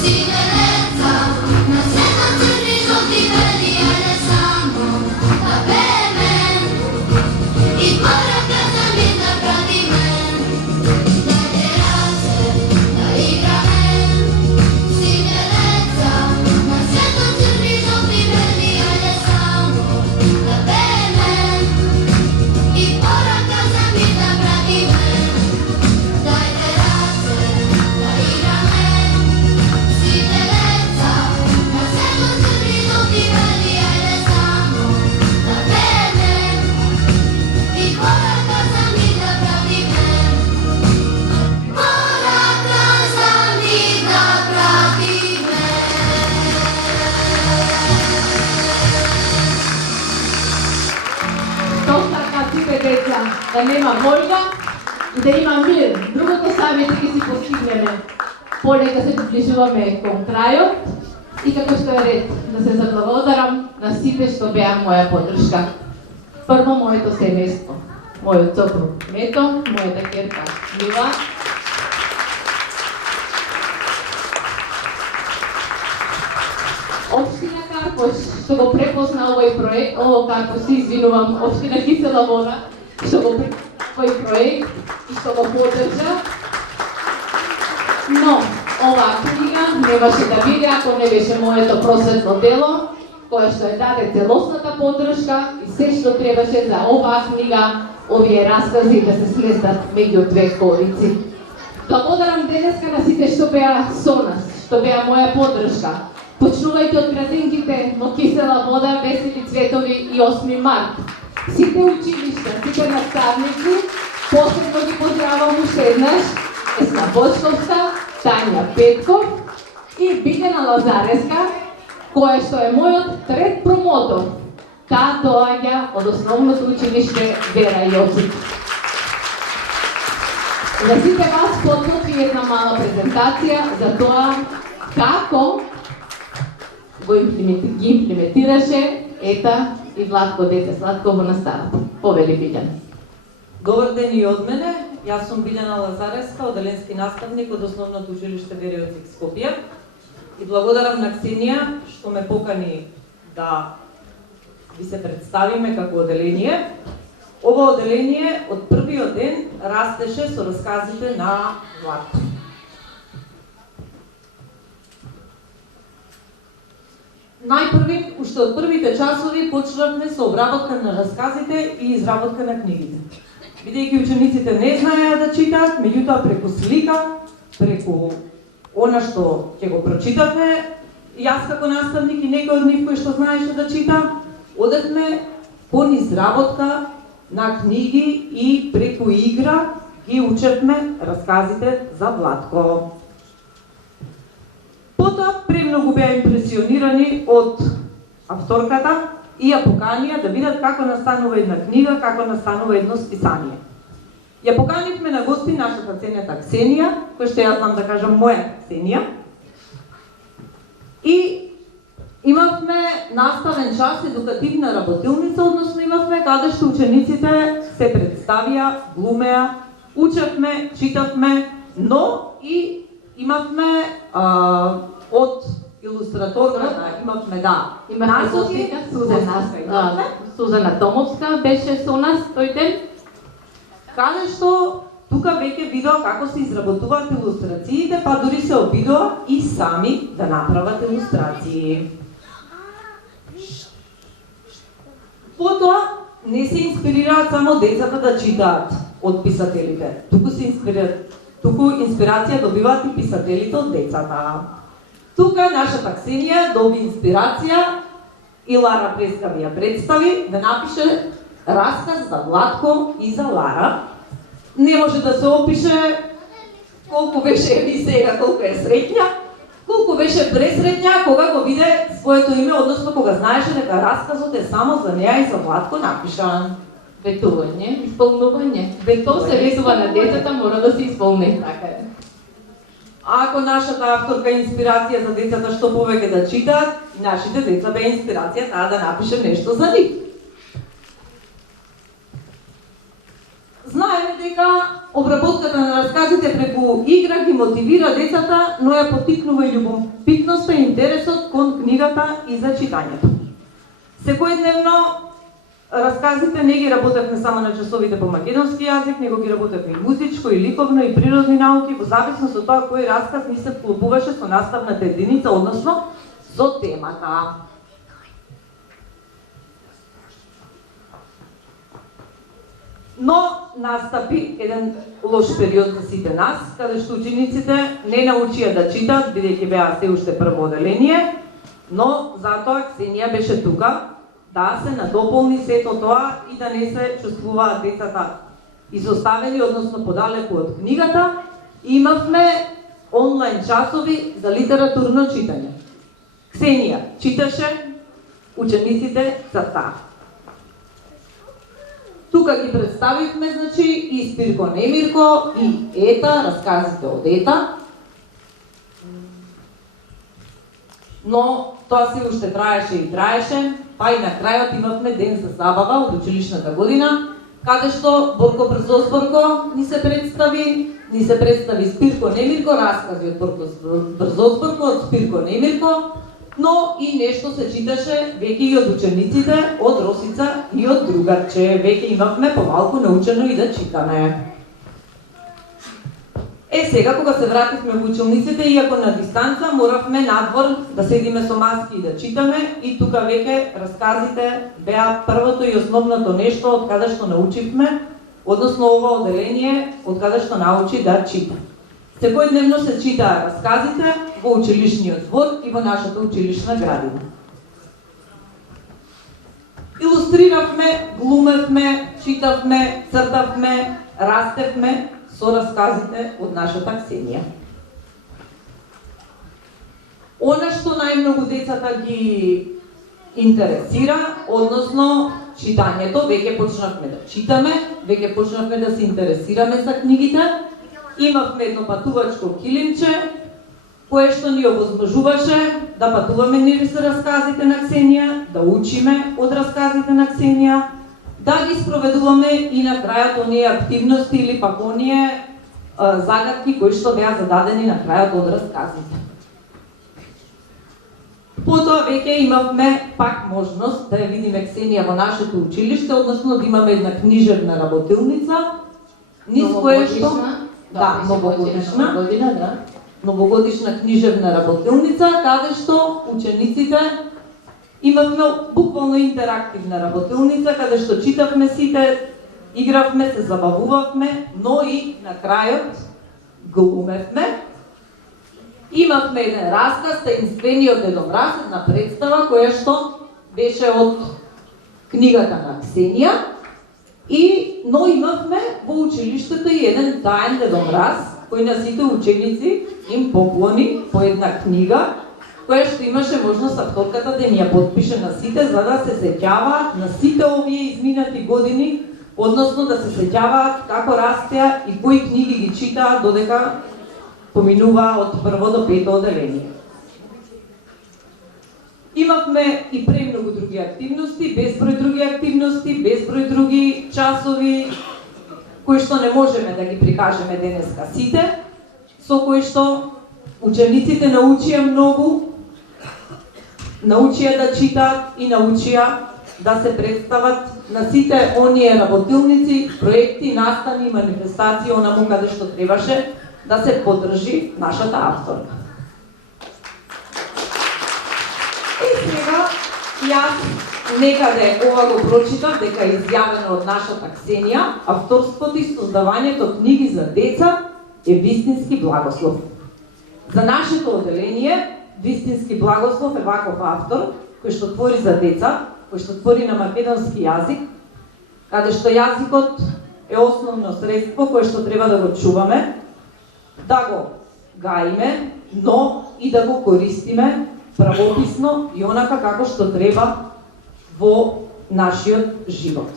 Сите деца на светот црни, жълти, бели, ајде само да пееме. И порака за мир да пратиме. Дайте раце да играме. Сите деца на светот црни, жълти, бели, ајде само да пееме. И порака за мир да пратиме. Дайте раце да играме. Сите деца на светот црни, жълти, бели, ајде само да пееме. И порака за мир да пратиме. Порака за мир да пратиме. Што сакаат сите деца? Да нема војна и да има мир. Другото сами ќе си постигнеме. Полека се приближуваме кон крајот и како што е ред да се заблагодарам на сите што беа моја поддршка. Прво моето семејство, мојот сопруг Мето, мојата ќерка Мила, Општина Карпош, што го препозна овој проект, Карпош, се извинувам, Општина Кисела Вода, што го препозна овој проект и што го поддржа. Но, оваа книга немаше да биде ако не беше моето просветно дело, кое што ја даде целосната поддршка и се што требаше за оваа книга, овие раскази да се сместат меѓу две корици. Благодарам денеска на сите што беа со нас, што беа моја поддршка. Почнувајќи од градинките во Кисела Вода, Весели цветови и 8 март. Сите училишта, сите наставници, посебно ги поздравам уште еднаш, Есна Бочковска, Тања Петков и Билјана Лазареска, која што е мојот трет промотор. Таа доаѓа од основното училиште Вера Јосип. За сите вас подготви една мала презентација за тоа како ги имплементираше Ета и Владко дете Сладко во наставата. Повели Билјана. Добар ден и од мене. Јас сум Билјана Лазареска, оделенски наставник од Основното училиште Вера Јосип Скопје. И благодарам на Ксенија што ме покани да ви се представиме како оделение. Ова оделение од првиот ден растеше со расказите на Владко. Најпрви, уште од првите часови почнавме со обработка на расказите и изработка на книгите. Бидејќи учениците не знаеа да читаат, меѓутоа преку слика, преку она што ќе го прочитавме, јас како наставник и некој од нив кој што знаеше да чита, одевме кон изработка на книги и преку игра ги учевме расказите за Владко. Потоа премногу беа импресионирани од авторката и ја поканија да видат како настанува една книга, како настанува едно списание. Ја поканивме на гости нашата ценета Ксенија, која што јас знам да кажам моја Ксенија. И имавме наставен час, едукативна работилница, односно имавме каде што учениците се представија, глумеа, учевме, читавме, но и имавме од илустраторката, имавме насоки, Сузана Томовска беше со нас тој ден, каде што тука веќе видоа како се изработуваат илустрациите, па дури се обидоа и сами да направат илустрации. Потоа не се инспирираат само децата да читаат од писателите, туку се туку инспирација добиваат и писателите од децата. Тука нашата Ксенија доби инспирација и Лара Преска ви ја представи да напише расказ за Владко и за Лара. Не може да се опише колку беше и сега колку е среќна, колку беше пресреќна кога го виде своето име, односно кога знаеше дека расказот е само за неа и за Владко напишан. Ветување, исполнување. Тоа се ветува на децата, мора да се исполни, така е. Ако нашата авторка е инспирација за децата што повеќе да читаат, нашите деца бе инспирација таа да напише нешто за нив. Знаеме дека обработката на расказите преку игра ги мотивира децата, но ја поттикнува и љубопитноста и интересот кон книгата и за читањето. Секојдневно расказите не ги работевме само на часовите по македонски јазик, него ги работевме и музичко, и ликовно, и природни науки, во зависност од тоа кој расказ ни се вклопуваше со наставната единица, односно со темата. Но настапи еден лош период за сите нас, каде што учениците не научија да читаат, бидејќи беа се уште прво оделение, но затоа Ксенија беше тука да се надополни сето тоа и да не се чувствуваат децата изоставени, односно подалеку од книгата. Имавме онлайн часови за литературно читање. Ксенија читаше, учениците цртаа. Тука ги представивме, значи, и Спирко Немирко, и Ета, расказите од Ета. Но тоа се уште траеше и траеше, па и на крајот имавме ден за забава од училишната година, каде што Борко Брзозборко ни се представи Спирко Немирко, раскази од Борко Брзозборко, од Спирко Немирко, но и нешто се читаше веќе и од учениците, од Росица и од другарче. Веќе имавме помалку научено и да читаме. Сега, кога се вративме во училниците, иако на дистанца, моравме надвор да седиме со маски и да читаме, и тука веќе расказите беа првото и основното нешто од каде што научивме, односно ова оделение од каде што научи да чита. Секојдневно се читаа расказите во училишниот збор и во нашата училишна градина. Илустриравме, глумевме, читавме, цртавме, растевме со расказите од нашата Ксенија. Она што најмногу децата ги интересира, односно читањето, веќе почнавме да читаме, веќе почнавме да се интересираме за книгите. Имавме едно патувачко килимче, кое што ни овозможуваше да патуваме низ расказите на Ксенија, да учиме од расказите на Ксенија, да ги спроведуваме и на крајот оние активности или пак оние загадки кои што беа зададени на крајот од расказите. Потоа веќе имавме пак можност да ја видиме Ксенија во нашето училиште, односно да имаме една книжевна работилница, низ кое што новогодишна книжевна работилница, каде што учениците имавме буквално интерактивна работилница, каде што читавме сите, игравме, се забавувавме, но и на крајот глумевме. Имавме еден расказ, Таинствениот дедомраз, една представа која што беше од книгата на Ксенија, но имавме во училиштето и еден таен дедомраз, кој на сите ученици им поклони по една книга, која што имаше можност авторката да ни ја подпише на сите, за да се сеќава на сите овие изминати години, односно да се сеќаваат како растеа и кои книги ги читаа додека поминуваа од прво до пето оделение. Имавме и премногу други активности, безброј други активности, безброј други часови, кои што не можеме да ги прикажеме денеска сите, со кои што учениците научија многу, научија да читаат и научија да се представат на сите оние работилници, проекти, настани и манифестации онаму каде што требаше да се поддржи нашата авторка. И сега јас некаде ова го прочитав дека е изјавено од нашата Ксенија, авторството и создавањето книги за деца е вистински благослов. За нашето оделение, вистински благослов е ваков автор, кој што твори за деца, кој што твори на македонски јазик, каде што јазикот е основно средство кое што треба да го чуваме, да го гаиме, но и да го користиме правописно и онака како што треба во нашиот живот.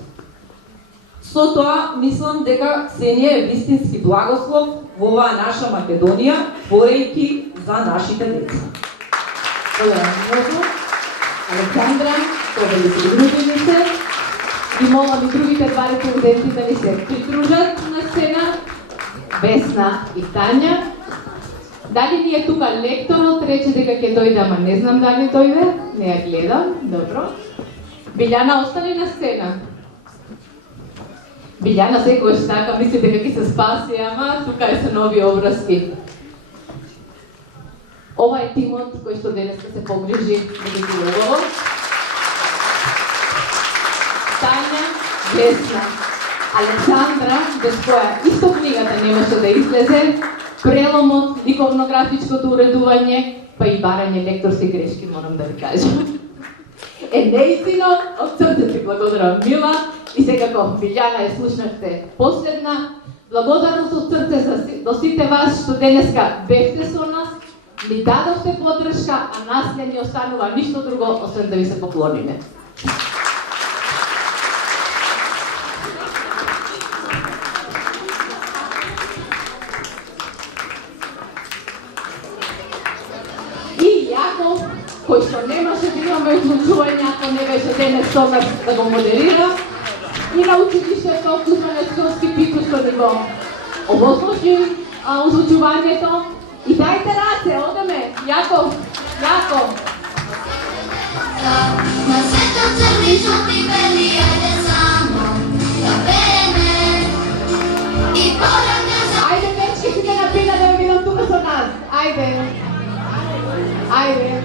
Со тоа мислам дека Ксенија е вистински благослов во оваа наша Македонија, творејќи за нашите деца. Благодарам. Александра, победи се дружените и молам и другите два рецензенти да ни се придружат на сцена, Весна и Тања. Дали ни е тука лекторот, рече дека ќе дојде, ама не знам дали дојде, не ја гледам, добро. Билјана остане на сцена. Билјана секојаш така мисли дека ќе се спаси, ама тука е со нови образки. Ова е тимот кој што денес се погрижи да ги убаво. Тања, Весна, Александра, без која исто книгата немаше да излезе, преломот, ликовно-графичкото уредување, па и барање лекторски грешки, морам да ви кажам. Неистина, од срце ти благодарам, Мила, и секако Билјана ја слушнахте последна. Благодарност од срце до сите вас што денеска бевте со нас, ни дадовте подршка, а нас не ни останува ништо друго, освен да ви се поклониме. И Јаков, кој што немаше да имаме одлучување, ако не беше денес со нас да го модерира, и на училиштето Кузманецовски пику што ни го овозможи озвучувањето. И дајте раце, одеме, Јаков, Јаков. На светот црни жути бели, ајде само да пееме и порада за... Ајде, дечки, сите напина да ме видам тука со нас. Ајде. Ајде.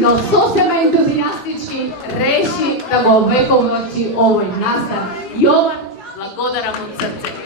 Но сосема ентузијастички реши да го овековочи овој настан. Јован, благодарам од срце.